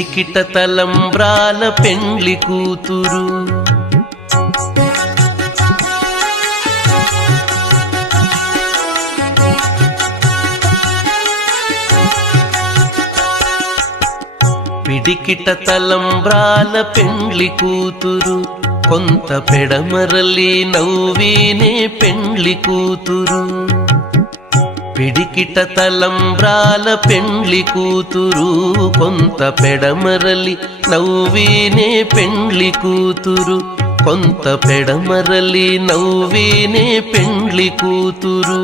పిడికిట తలంబ్రాల పెండ్లి కూతురు. పిడికిట తలంబ్రాల పెండ్లి కూతురు, కొంత పెడమరలి నవ్వీనే పెండ్లి కూతురు. పిడికిట తలంబ్రాల పెండ్లి కూతురు, కొంత పెడమరలి నవ్వీనే పెండ్లి కూతురు. కొంత పెడమరలి నవ్వీనే పెండ్లి కూతురు.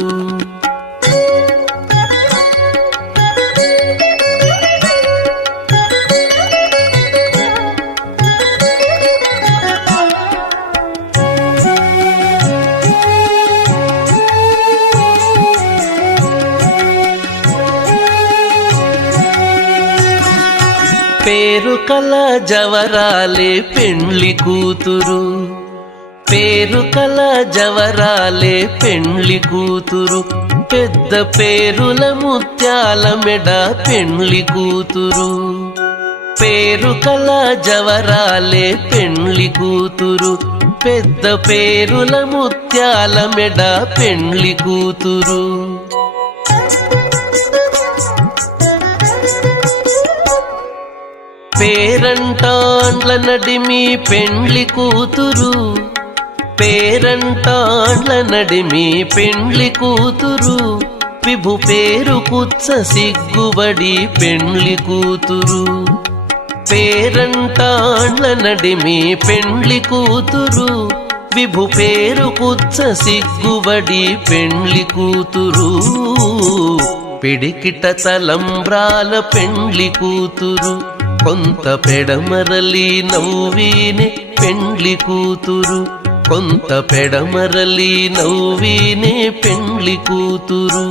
పేరు కల జవరాలే పెండ్లి కూతురు. పేరు కల జవరాలే పెండ్లి కూతురు. పెద్ద పేరుల ముత్యాల మెడ పెండ్లి కూతురు. పేరు కల జవరాలే పెండ్లి కూతురు. పెద్ద పేరుల ముత్యాల మెడ పెండ్లి కూతురు. పేరంటాండ్ల నడిమి పెండ్లి కూతురు. పేరంటాండ్ల నడిమి పెండ్లి కూతురు. విభు పేరు కుచ్చ సిగ్గుబడి పెండ్లి కూతురు. పేరంటాండ్ల నడిమి పెండ్లి కూతురు. విభు పేరు కుచ్చ సిగ్గుబడి పెండ్లి కూతురు. పిడికిట తలంబ్రాల పెండ్లి కూతురు, కొంత పెడమరలి నవ్వీనే పెండ్లి కూతురు. కొంత పెడమరలి నవ్వీనే పెండ్లి కూతురు.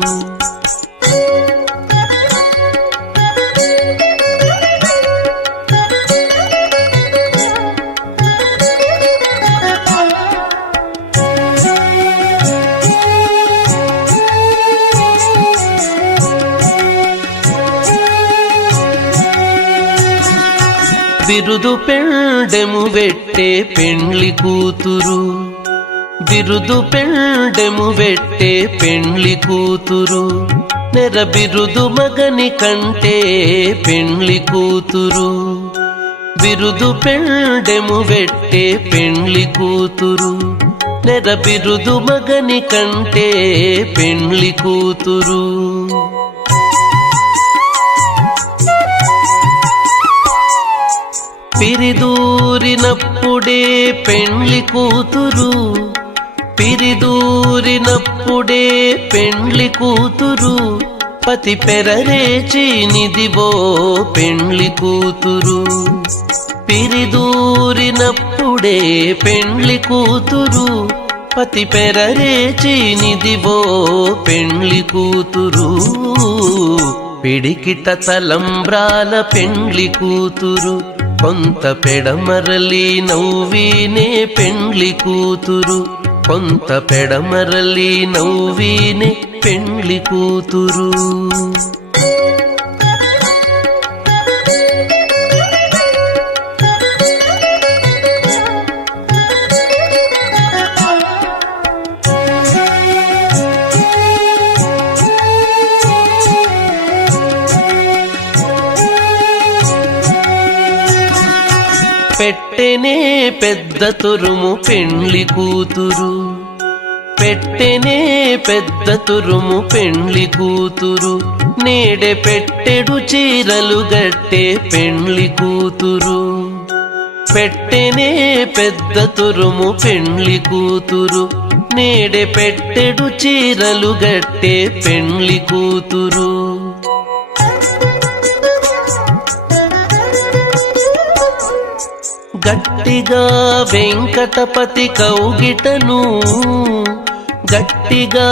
బిరుదు పెండెము వెట్టే పెండ్లి కూతురు. బిరుదు పెండెము వెట్టే పెండ్లి కూతురు. నెర బిరుదు మగని కంటే పెండ్లి కూతురు. బిరుదు పెండెము వెట్టే పెండ్లి కూతురు. నెర బిరుదు మగని కంటే పెండ్లి కూతురు. పిరిదూరినప్పుడే పెండ్లి కూతురు. పిరిదూరినప్పుడే పెండ్లి కూతురు. పతి పెరరేచి నిదివో పెండ్లి కూతురు. పిరిదూరినప్పుడే పెండ్లి కూతురు. పతి పెరరేచి నిదివో పెండ్లి కూతురు. పిడికిట తలంబ్రాల పెండ్లి కూతురు, కొంత పెడమరలి నవ్వీనే పెండ్లి కూతురు. కొంత పెడమరలి నవ్వీనే పెండ్లి కూతురు. పెట్టెనే పెద్ద తురుము పెండ్లి కూతురు. పెట్టెనే పెద్ద తురుము పెండ్లి కూతురు. నేడే పెట్టెడు చీరలు గట్టే పెండ్లి కూతురు. పెట్టెనే పెద్ద తురుము పెండ్లి కూతురు. నేడే పెట్టెడు చీరలు గట్టే పెండ్లి కూతురు. గట్టిగా వెంకటపతి కౌగిటను. గట్టిగా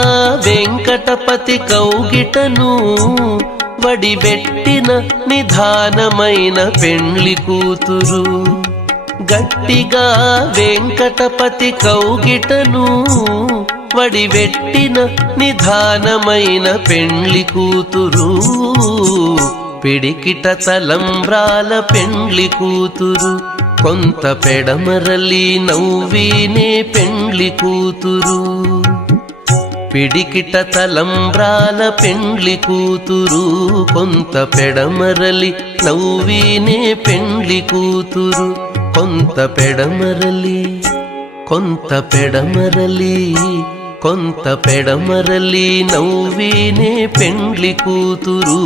వెంకటపతి కౌగిటను. వడిబెట్టిన నిధానమైన పెండ్లి కూతురు. గట్టిగా వెంకటపతి కౌగిటను. వడిబెట్టిన నిధానమైన పెండ్లి కూతురు. పిడికిట తలంబ్రాల పెండ్లి కూతురు కొంత పెడమరలి నవ్వీనే పెండ్లి కూతురు పిడికిట తలంబ్రాల పెండ్లి కూతురు కొంత పెడమరలి నవ్వీనే పెండ్లి కూతురు కొంత పెడమరలి నవ్వీనే పెండ్లి కూతురు